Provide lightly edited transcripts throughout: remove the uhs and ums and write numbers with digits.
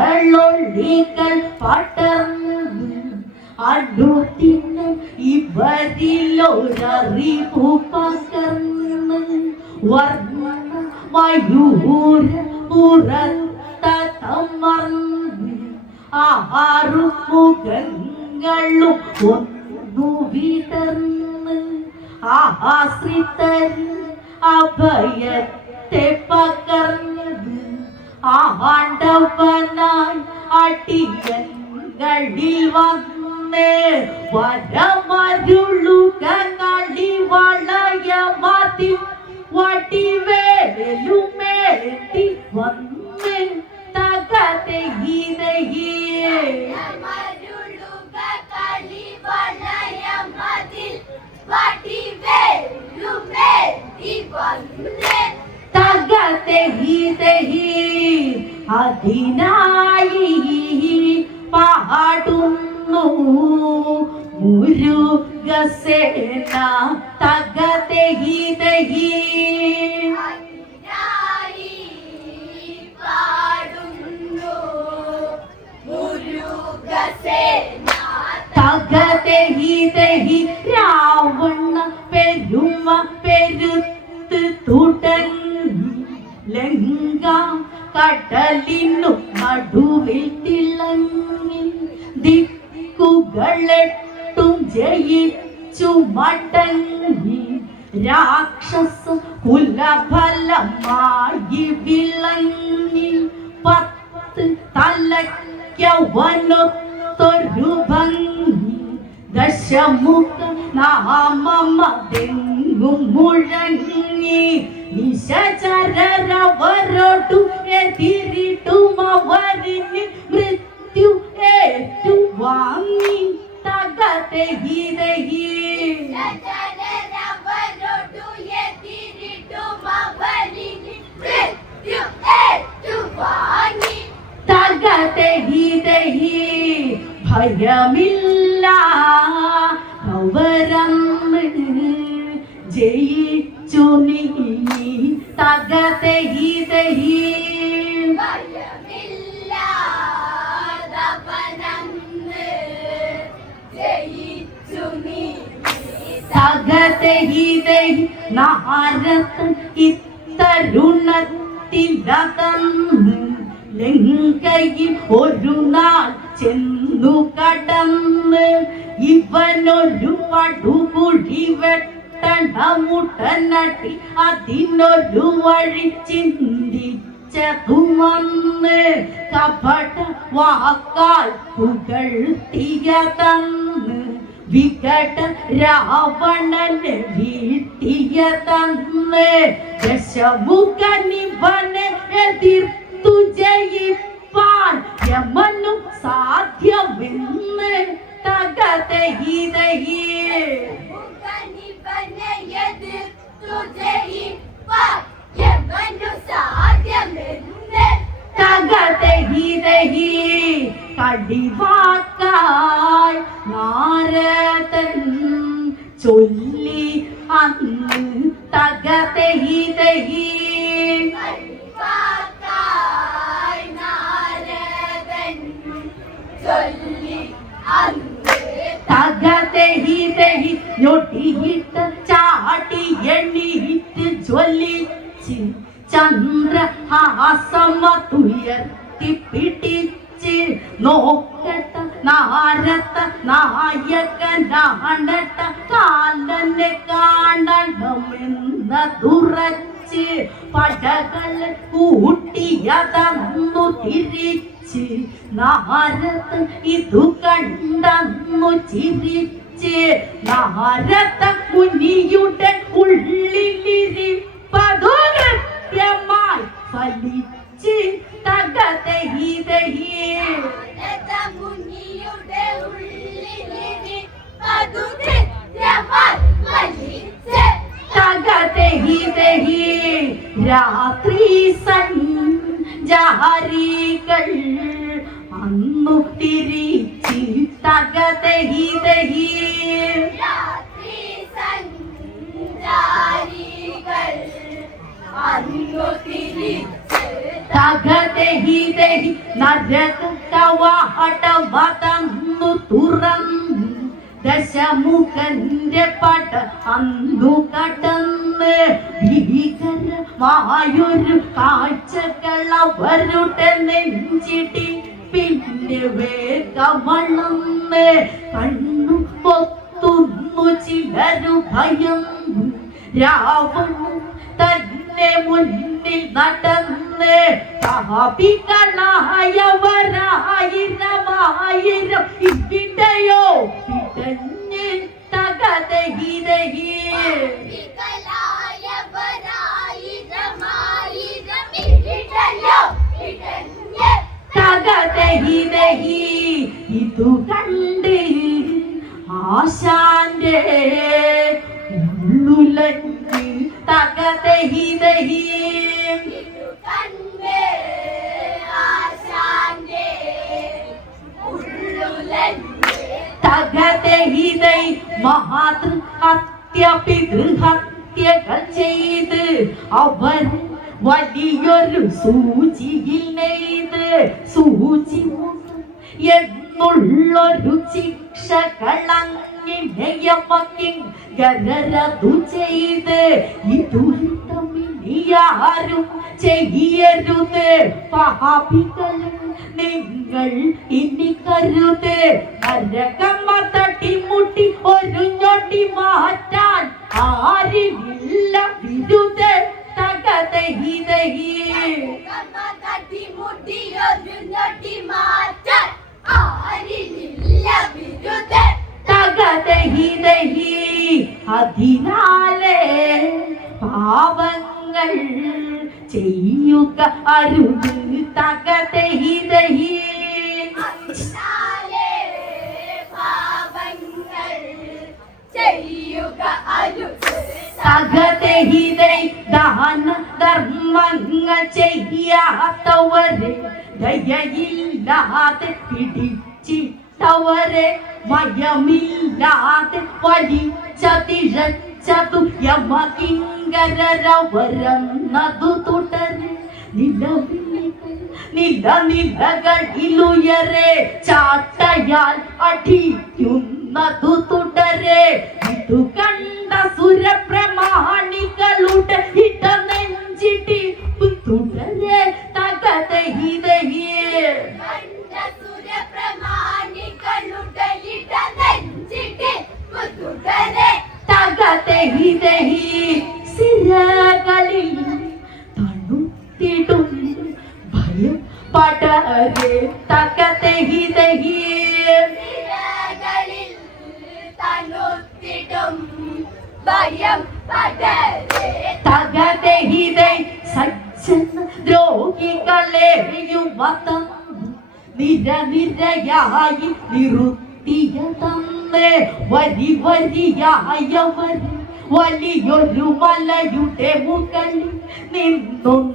പഴനിയിലഴകികളൊള്ളികൾ പടർന്ന് അടുത്തിന് ഇവരിലൊരറിവു പകർന്ന് വർണ്ണ മയൂര പുറത്തമർന്ന് ആറു മുഖങ്ങളും ഒന്നു വിടർന്ന് ആശ്രിതന് അഭയത്തെ പകർന്നത് ആണ്ടവനായി അടിയങ്ങളിൽ വന്ന് വരമരുളുക കളിവളയ മതി വടിവേലുമേറ്റി വന്ന് തകതെ ഗീതയേ കളിവളയ മതി വടിവേലുമേറ്റി വന്ന് തകതെ ഗീതയേ അതിനായി പാടുന്നു മുരുകസേന തകതെ ഗീതയേ തകതെ ഗീതയേ രാവണ പെരുമ പെരുത്ത് തുടങ്ങി ലങ്ക കടലിനു നടുവിൽ തിളങ്ങി ദിക്കുകളെട്ടും ജയിച്ചു മടങ്ങി രാക്ഷസ കുലഫലമായി വിളങ്ങി 10 തലയ്ക്കവനൊത്തൊരു ഭംഗി ദശമുഖ നാമമതെങ്ങും മുഴങ്ങി നിശചരരവരോടു എതിരിട്ടും അവരിന് മൃത്യു ഏറ്റുവാങ്ങി തകതെ ഗീതയേ തകതെ ഗീതയേ ഭയമില്ല അവരന്ന് ജയിച്ചു നീ തകതെ ഗീതയേ തകതെ ഗീതയേ നാരദൻ ഇത്തരുണത്തിലകന്ന് ലങ്കയിൽ ഒരു നാൾ ചെന്നു കടന്ന് ഇവനൊരു പടുകുഴി വെട്ടണമുട്ടനടി അതിനൊരു വഴി ചിന്തിച്ചതു വന്ന് കപട വാക്കാൽ പുകഴ്ത്തിയതന്ന് വികട രാവണനെ വീഴ്ത്തിയതന്ന് ദശമുഖനിവനെ എതിർത്തു ജയിപ്പാൻ യമനും സാധ്യമെന്ന് തകതെ ഗീതയേ തകതെ ഗീതയേ കടിവാക്കായി നാരദൻ ചൊല്ലി അന്ന് തകതെ ഗീതയേ തകതെ ഗീതയേ ഞൊട്ടിയിട്ട് ചാടി എണ്ണീറ്റ് ജ്വലിച്ച് ചന്ദ്രഹാസമതുയർത്തി പിടിച്ച് നോക്കട്ട നാരദ നായകനാണട്ട കാലനെ കാണണമെന്നതുറച്ച് പടകൾ കൂട്ടിയതന്നു തിരിച്ച് നാരദൻ ഇതു കണ്ടന്നു ചിരിച്ച് നാരദ മുനിയുടെ ഉള്ളിലിരിപ്പതു കൃത്യമായി ഫലിച്ച് തകതെ ഗീതയേ തകതെ ഗീത രാത്രി സഞ്ചാരികൾ അന്നു തിരിച്ച് തകതഹി ദഹി രാത്രി സഞ്ചാരികൾ അന്നു തിരിച്ച് തകതഹി ദഹി നരക കവാടവതന്നു തുറന്നു ദശമുഖന്റെ പട അന്നു കടന്ന് ഭീകരമായൊരു കാഴ്ചകളവരുടെ നെഞ്ചിടി പിന്നെ വേഗമണന്ന് കണ്ണു പൊത്തുന്നു ചിലരു ഭയം രാവണൻ തന്നെ മുന്നിൽ നടന്ന് പാപികളായവരായിരമായിരം ഇവിടെയോ പിടഞ്ഞ് തകതഹിതഹി തകതഹിതഹി ഇതു കണ്ട് ആശാന്റെ ഉള്ളുലഞ്ഞ് തകതഹിതഹി തകതഹിതൈ മഹാതൃ ഹത്യ പിതൃഹത്യകൾ ചെയ്ത് അവർ വലിയൊരു സൂചിയിൽ നെയ്ത് സൂചി എന്നുള്ളൊരു ശിക്ഷകളങ്ങിനെയമക്കിങ്കരതു ചെയ്ത് ഇതുരിതമിനിയാരും ചെയ്യരുത് പാപികൾ നിങ്ങൾ ഇനി കരുത് നരകമ്മ തട്ടിമുട്ടി ഒരു ഞൊടി മാറ്റാൻ ആരില്ല വിരുദ് തകതഹിതഹി തകതഹിതഹി അതിനാലേ പാപങ്ങൾ ചെയ്യുക അരുത് തകതഹിതഹി തകതഹിതൈ ദാന ധർമ്മങ്ങൾ ചെയ്യാത്തവരെ ദയയില്ലാതെ പിടിച്ചിട്ടവരെ മയമില്ലാതെ വലിച്ചതിഴച്ചതു യമകിങ്കരവരെന്നതു തുടരെ നിലനിലകളിലുയരെ ചാട്ടയാൽ അടിക്കുന്നതു തുടരെ ഇതു കണ്ട സുരപ്രമാണികളുടെ ഇടനെഞ്ചിടി തുടരെ തകതഹിതഹി തകതഹിതഹി സിരകളിൽ തണുത്തിടും ഭയം പടരെ തകതഹിതഹി തകതഹിതൈ സജ്ജന ദ്രോഹികളെയും വതം നിരനിരയായി നിറുത്തിയ തന്ന് വരി വരിയായവർ വലിയൊരു മലയുടെ മുകളിൽ നിന്നൊന്നതെറിഞ്ഞ്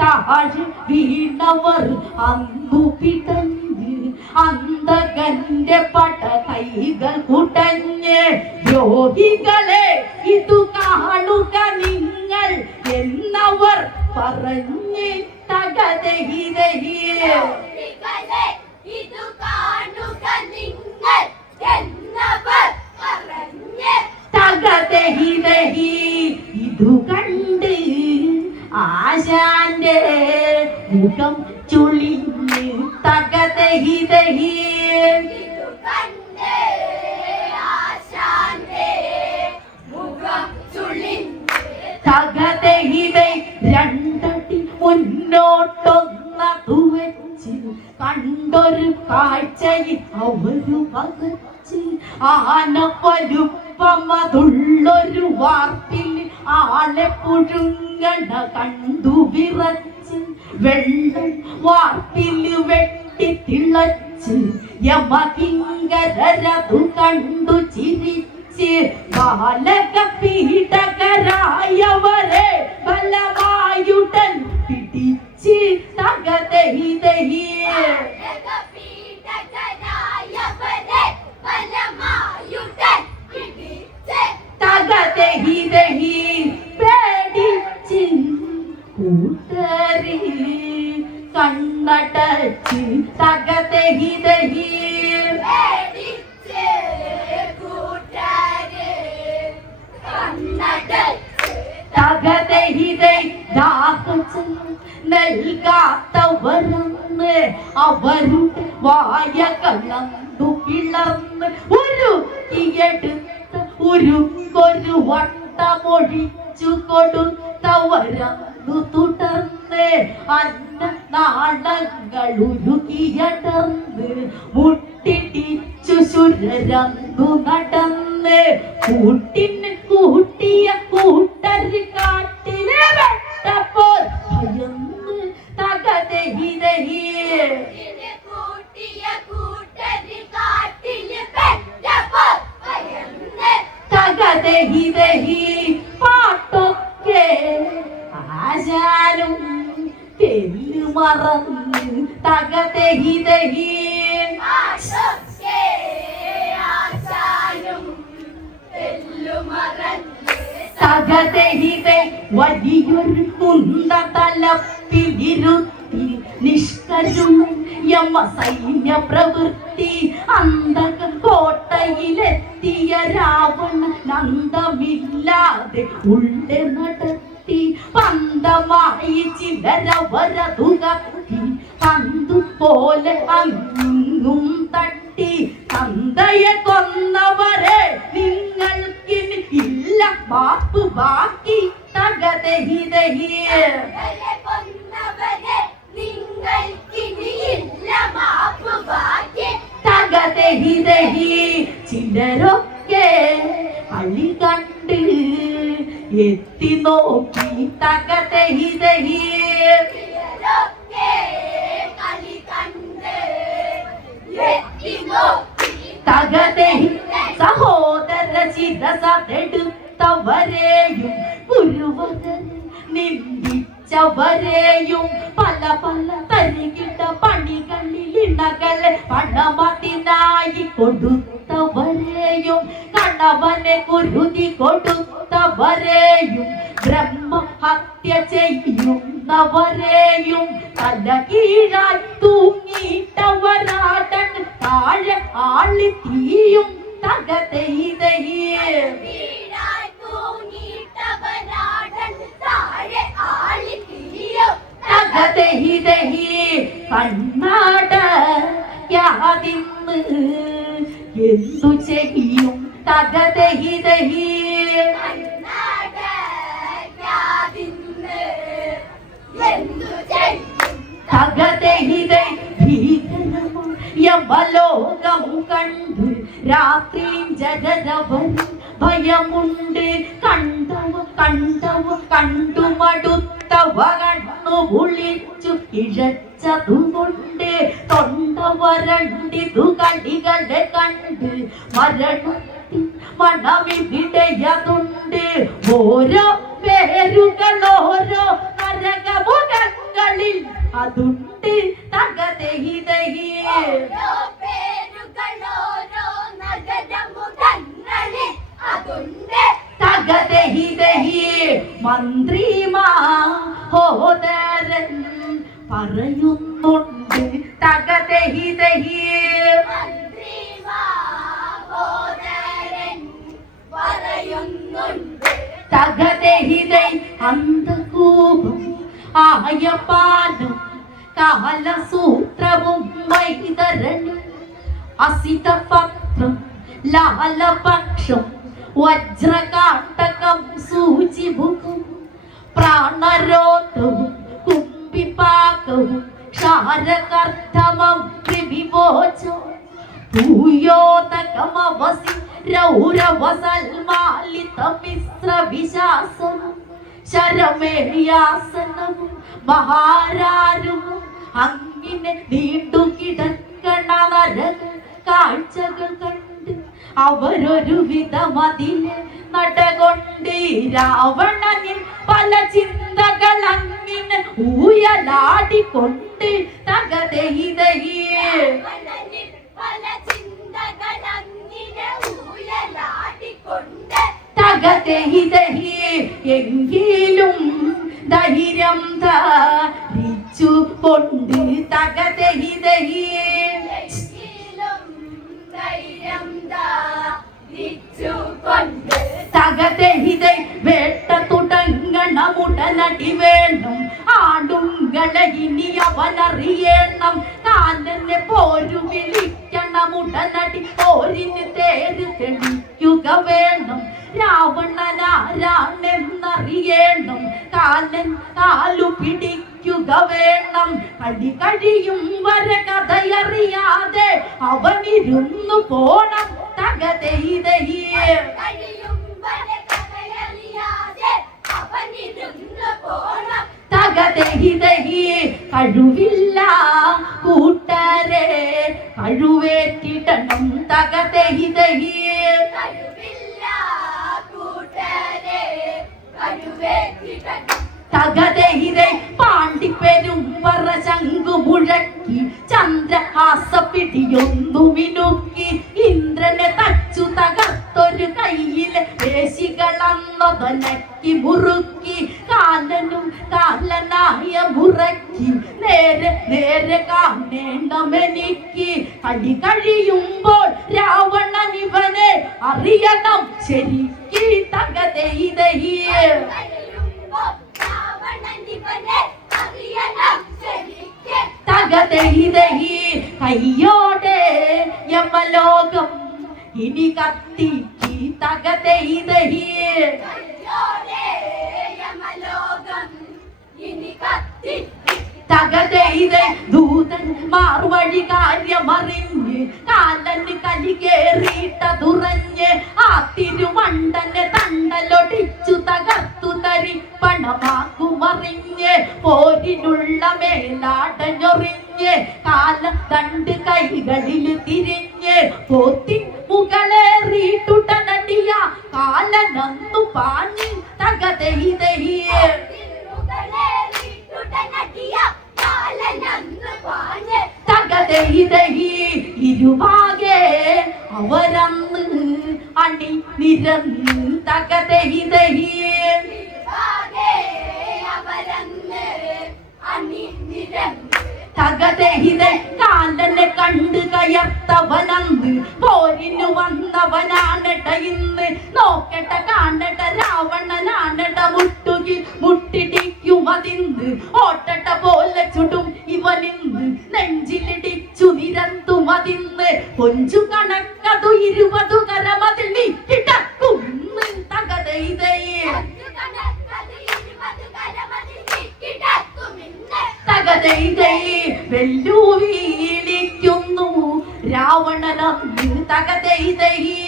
താഴെ വീണവർ അന്നു പിടഞ്ഞ് അന്തകന്റെ പട കൈകൾ കുടഞ്ഞ് ദ്രോഹികളെ ഇതു കാണുക നിങ്ങൾ എന്നവർ പറഞ്ഞ് തകതഹിതഹി തകതഹിതഹി ഇതു കണ്ട് ആശാന്റെ മുഖം ചുളിഞ്ഞ് തകതഹിതഹി തകതഹിതൈ രണ്ടടി മുന്നോട്ടൊന്നതു വെച്ച് കണ്ടൊരു കാഴ്ചയിൽ അവരു പകച്ച് ആന വലുപ്പമതുള്ളൊരു വാർപ്പിൽ ആളെ പുഴുങ്ങണ കണ്ടു വിറച്ച് വെള്ളം വാർപ്പിൽ വെട്ടി തിളച്ച് യമകിങ്കരതു കണ്ടു ചിരിച്ച് ബാലക പീഡകരായ പീഡകരായവരെ ബലമായുടൻ പിടിച്ച് തകതഹിതഹിയേ തകതഹിതഹി പേടിച്ച് കൂട്ടരി കണ്ണടച്ച് തകതഹിതഹി തകതഹിതൈ ദാഹച്ച് നൽകാത്തവരെന്ന് അവരുടെ വായ കള്ളന്തു പിളർന്ന് ഉരുക്കിയെടുത്ത് ഉരുക്കൊരു വട്ടമൊഴിച്ചു കൊടുത്തവരന്നു തുടർന്ന് അന്ന നാളങ്ങൾ ഉരുകിയടർന്ന് മുട്ടിടിച്ചു ശുരരന്നു നടന്ന് കൂട്ടിന് കൂട്ടിയ കൂട്ടര് കാട്ടിലെ വെട്ടപ്പോൾ ഭയന്ന് തകതഹിതഹിയേ തകതഹിതഹി പാട്ടൊക്കെ ആശാനും തെല്ലു മറന്ന് തകതഹിതഹി തകതഹിതൈ വലിയൊരു കുന്ത തലപ്പിലിരുത്തി നിഷ്കരുണം യമ സൈന്യ പ്രവൃത്തി അന്തക കോട്ടയിലെത്തിയ രാവണ നന്ദമില്ലാതെ ഉള്ളെ നടത്തി പന്തമായി ചിലരവരതുകത്തി പന്തു പോലെ അങ്ങും തട്ടി തന്തയെ കൊന്നവരെ നിങ്ങൾക്കിനി ഇല്ല മാപ്പ് ബാക്കി തകതഹിതഹിയേ തകതഹിതഹി ചിലരൊക്കെ അളി കണ്ട് എത്തി നോക്കി തകതഹിതഹി തകതഹി സഹോദര ശിരസെടുത്തവരെയും ഗുരുവരൻ നിന്ദിച്ചവരെയും പല പല തരികിട്ട പണികളിൽ ഇണകളെ പണമതിനായി കൊടുത്തവരെയും കണവനെ കുരുതി കൊടുത്തവരെയും ബ്രഹ്മഹത്യ ചെയ്യുന്നവരെയും തല കീഴായി തൂങ്ങിയിട്ടവരാടൻ താഴെ ആളി തീയും തകതഹിതഹിയേ തകതഹിതഹി കണ്ണാടയാതിന്ന് എന്തു ചെയ്യും തകതഹിതഹി തകതഹിതൈ ഭീകരമാ യമലോകം കണ്ട് രാത്രിയും ജരരവൻ ഭയമുണ്ട് കണ്ടവ കണ്ടു മടുത്തവ കണ്ണു പൊളിച്ചു ഇഴച്ചതുകൊണ്ട് തൊണ്ട വരണ്ടിതു കളികളെ കണ്ട് മരണത്തിൽ മണമിവിടെയതുണ്ട് ഓരോ പേരുകൾ ഓരോ നരകമുഖങ്ങളിൽ അതുണ്ട് തകതഹിതഹിയേ തകതഹിതഹി മന്ത്രിമാഹോദരൻ പറയുന്നുണ്ട് തകതഹിതഹി തകതഹിതൈ അന്ധകൂപം ആയപാനം കാലസൂത്രവും വൈതരണം അസിതപത്രം ലാലപക്ഷം വജ്രകാട്ടകം സൂചിമുഖം പ്രാണരോധവും കുംഭിപാകവും ക്ഷാരകർദ്ധമം ത്രിവിമോചം ഭൂയോദകമവസി രൗരവസൽമാലിതമിശ്രവിശാസനം ശരമേയാസനവും മഹാരാരുവും അങ്ങിനെ നീണ്ടുകിടക്കണ നരക കാഴ്ചകൾ കണ്ട് അവരൊരു വിധമതിലെ നടകൊണ്ട് രാവണനിൽ പല ചിന്തകൾ അങ്ങിനെ ഊയലാടിക്കൊണ്ട് തകതയിതയേ തകതയിതയേ എങ്കിലും ധൈര്യം ധരിച്ചു കൊണ്ട് തകതയിതയേ തകതഹിതൈ വേട്ട തുടങ്ങണമുടനടി വേണം ആടുങ്ങളെ ഇനി അവനറിയണം കാലനെ പോരു വിളിക്കണമുടനടി പോരിന് തേര് തെളിക്കുക വേണം രാവണനാരാണെന്നറിയണം കാലൻ കാലു പിടിക്കുക വേണം കടി കഴിയും വരെ കഥയറിയാതെ അവനിരുന്നു പോണം തകതയിതയേ തകതയിതയേ കഴിവില്ല കൂട്ടരെ കഴിവേറ്റിടണം തകതയിതയേ തകതയിതൈ പാണ്ടിപ്പെരും പറ ശംഖു മുഴക്കി ചന്ദ്രഹാസ പിടിയൊന്നു മിനുക്കി ഇന്ദ്രനെ തച്ചു തകർത്തൊരു കയ്യിലെ പേശികളന്നതൊലക്കി മുറുക്കി കാലനും കാലനായ മുറക്കി നേരെ നേരെ കാണേണമെനിക്ക് കടി കഴിയുമ്പോൾ രാവണനിവനെ അറിയണം ശരിക്ക് തകതയിതയേ തകതയിതയേ കയ്യോടെ യമലോകം ഇനി കത്തിക്ക് തകതയിതയേ തകതയിതേ ദൂതന്മാർ വഴി കാര്യമറിഞ്ഞ് കാലന് കലി കേറിയിട്ടതുറഞ്ഞ് ആ തിരുവണ്ടനെ തണ്ടലൊടിച്ചു തകർത്തു തരിപ്പണമാക്കുമറിഞ്ഞ് പോരിനുള്ള മേലാടഞ്ഞൊറിഞ്ഞ് കാല തണ്ട് കൈകളിൽ തിരിഞ്ഞ് പോത്തിൻ മുകളേറിയിട്ടുടനടിയ കാലനന്നു പാഞ്ഞ് തകതയിതയേ തകതയിതയേ ഇരുവാകെ അവരന്ന് അണി നിരന്ന് തകതയിതയേ തകതയിതേ കാലനെ കണ്ട് കയർത്തവനന്ന് പോരിനു വന്നവനാണട്ട ഇന്ന് നോക്കട്ട കാണട്ട രാവണനാണട്ട മുട്ടുകി മുട്ടിടിക്കുമതിന്ന് ഓട്ടട്ട പോലെ ചുടും ഇവനിന്ന് നെഞ്ചിലിടിച്ചു നിരന്തുമതിന്ന് കൊഞ്ചു കണക്കതു 20 കരമതിൽ നീക്കിടക്കും തകതയിതയേ തകതയിതയേ വെല്ലുവിളിക്കുന്നു രാവണനന്ന് തകതയിതയേ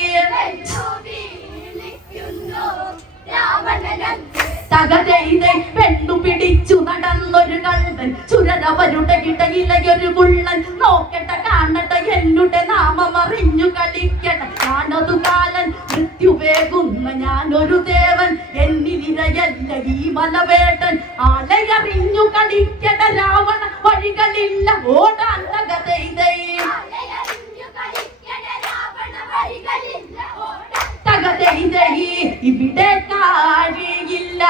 തകതയിതൈ പെണ്ണു പിടിച്ചു നടന്നൊരു കള്ളൻ ചുരരവരുടെ ഇടയിലൊരു കുള്ളൻ നോക്കട്ട കാണട്ട എന്നുടെ നാമം അറിഞ്ഞു കളിക്കട്ട ഞാനതു കാലൻ മൃത്യുവേകുന്ന ഞാനൊരു ദേവൻ എന്നിലിരയല്ല ഈ മലവേട്ടൻ ആലയറിഞ്ഞു കളിക്കട്ട രാവണ വഴികളില്ല ഓടാൻ തകതയിതൈ തകതയിതയേ ഇവിടെ കാര്യയില്ല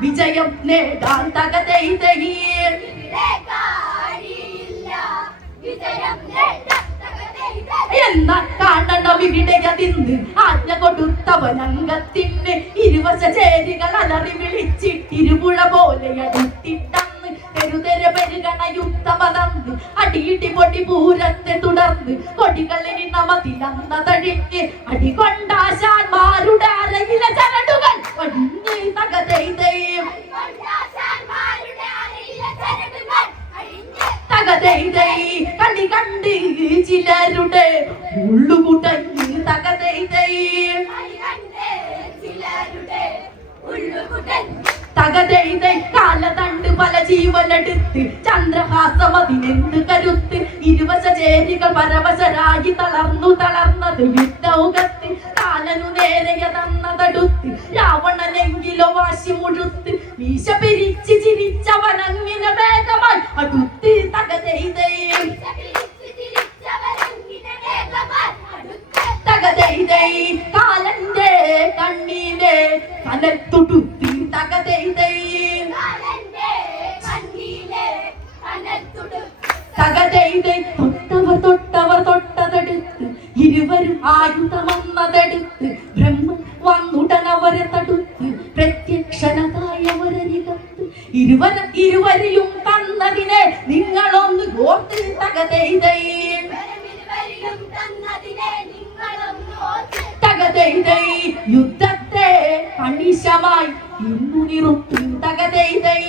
വിജയം നേടാൻ തകതയിതയേ എന്നാൽ കാണണം ഇവിടെ അതിന്ന് ആജ്ഞ കൊടുത്തവനംഗത്തിന് ഇരുവശ ചേരികൾ അലറി വിളിച്ചിട്ടിരുപുഴ പോലെ അടുത്തിട്ടന്ന് തെരുതെര പെരുകണ യുദ്ധമതന്ന് അടിയിടി പൊടി പൂരത്തെ തുടർന്ന് കൊടികളിൽ നമതിലന്ന തഴിഞ്ഞ് അടികൊണ്ടാശാന്മാരുടെ അരയിലെ ചരടുകൾ ഒടിഞ്ഞ് തകതയിതയും തകതയിതൈ കണി കണ്ട് ചിലരുടെ ഉള്ളുകുട്ടഞ്ഞ് തകതയിതൈ തകതയിതൈ കാലതണ്ട് പല ജീവനെടുത്ത് ചന്ദ്രഹാസം അതിനെന്ത് കരുത്ത് ഇരുവശ ചേരികൾ പരവശരായി തളർന്നത് യുദ്ധൗകത്ത് കാലനു നേരെയ തന്നതടുത്ത് രാവണനെങ്കിലോ വാശി മുഴുത്ത് മീശ പിരിച്ച് ചിരിച്ചവനങ്ങിനെ വേഗമായി അടുത്ത് തകതൈതയും തകതൈതൈ കാലന്റെ കണ്ണീനെ കനത്തുടുത്ത് തകതൈതൈ തകതൈതൈ തൊട്ടവർ തൊട്ടതെടുത്ത് ഇരുവരും ആയുധമെന്നതെടുത്ത് ബ്രഹ്മൻ വന്നുടനവരെ തടുത്ത് പ്രത്യക്ഷനതായവരരികത്ത് ഇരുവരെയും തന്നതിനെ നിങ്ങളൊന്ന് ഓർത്ത് തകതൈതൈ തകതൈതൈ യുദ്ധത്തെ കണിശമായി ഇന്നു നിറുത്തും തകതൈതൈ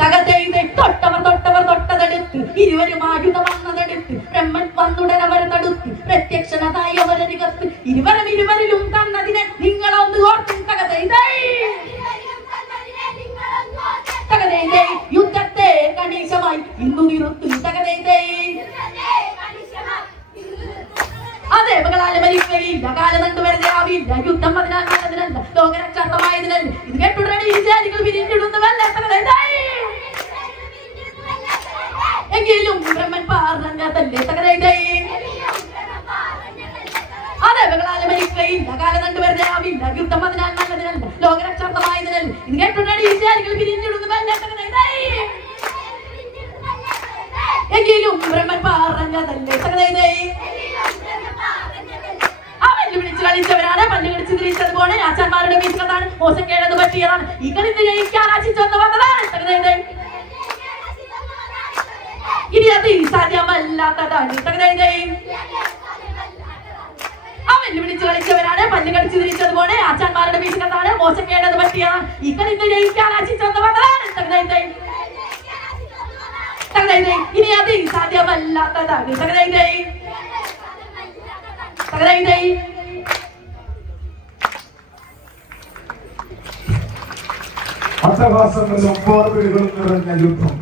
തകതൈതൈ തൊട്ടവർ തൊട്ടതെടുത്ത് ഇരുവരും ആയുധം വന്നതെടുത്ത് ബ്രഹ്മൻ വന്നുടനവരെ തടുത്ത് പ്രത്യക്ഷനതായവരരികത്ത് ഇരുവരിലും തന്നതിനെ നിങ്ങളൊന്ന് ഓർത്തും തകതൈതൈ തകതൈതൈ യുദ്ധത്തെ കണിശമായി ഇന്നു നിറുത്തും തകതൈതൈ അതെ മകളാലെ മരിക്കുകയില്ല കാലം കണ്ടു വെറുതെ ആവില്ല യുദ്ധം അതിനാൽ നല്ലതിനല്ല ലോകരക്ഷാർത്ഥമായതിനല്ല ഇത് കേട്ടുടനെ വിചാരികൾ പിരിഞ്ഞിടുന്നുവല്ല തകതൈതൈ എങ്കിലും ബ്രഹ്മൻ പറഞ്ഞതല്ലേ തകതൈതൈ അതെ മകളാലെ മരിക്കുകയില്ല കാലം കണ്ടു വെറുതെ ആവില്ല യുദ്ധം അതിനാൽ നല്ലതിനല്ല ലോകരക്ഷാർത്ഥമായതിനല്ല ഇത് കേട്ടുടനെ വിചാരികൾ പിരിഞ്ഞിടുന്നുവല്ല തകതൈതൈ എങ്കിലും ബ്രഹ്മൻ പറഞ്ഞതല്ലേ തകതൈതൈ വിളിച്ചു കളിച്ചവരാണ് പല്ല് കടിച്ചു തിരിച്ചതുപോലെ ആചാന്മാരുടെ വീട്ടിലതാണ് മോശക്കേടത് പറ്റിയതാണ് ഈ കളി ജയിക്കാൻ ആശിച്ചു വന്നതാണ് തകതൈതൈ ഇനി അത് സാധ്യമല്ലാത്തതാണ് തകതൈതൈ വിളിച്ചു കളിച്ചവരാണ് പല്ല് കടിച്ചു തിരിച്ചതുപോലെ ആചാന്മാരുടെ വീട്ടിലതാണ് മോശക്കേടത് പറ്റിയതാണ് ഈ കളി ജയിക്കാൻ ആശിച്ചു വന്നതാണ് തകതൈതൈ തകതൈതൈ ഇനി അത് സാധ്യമല്ലാത്തതാണ് തകതൈതൈ തകതൈതൈ അട്ടഹാസങ്ങളിലും പോർവിളികളും നിറഞ്ഞ യുദ്ധം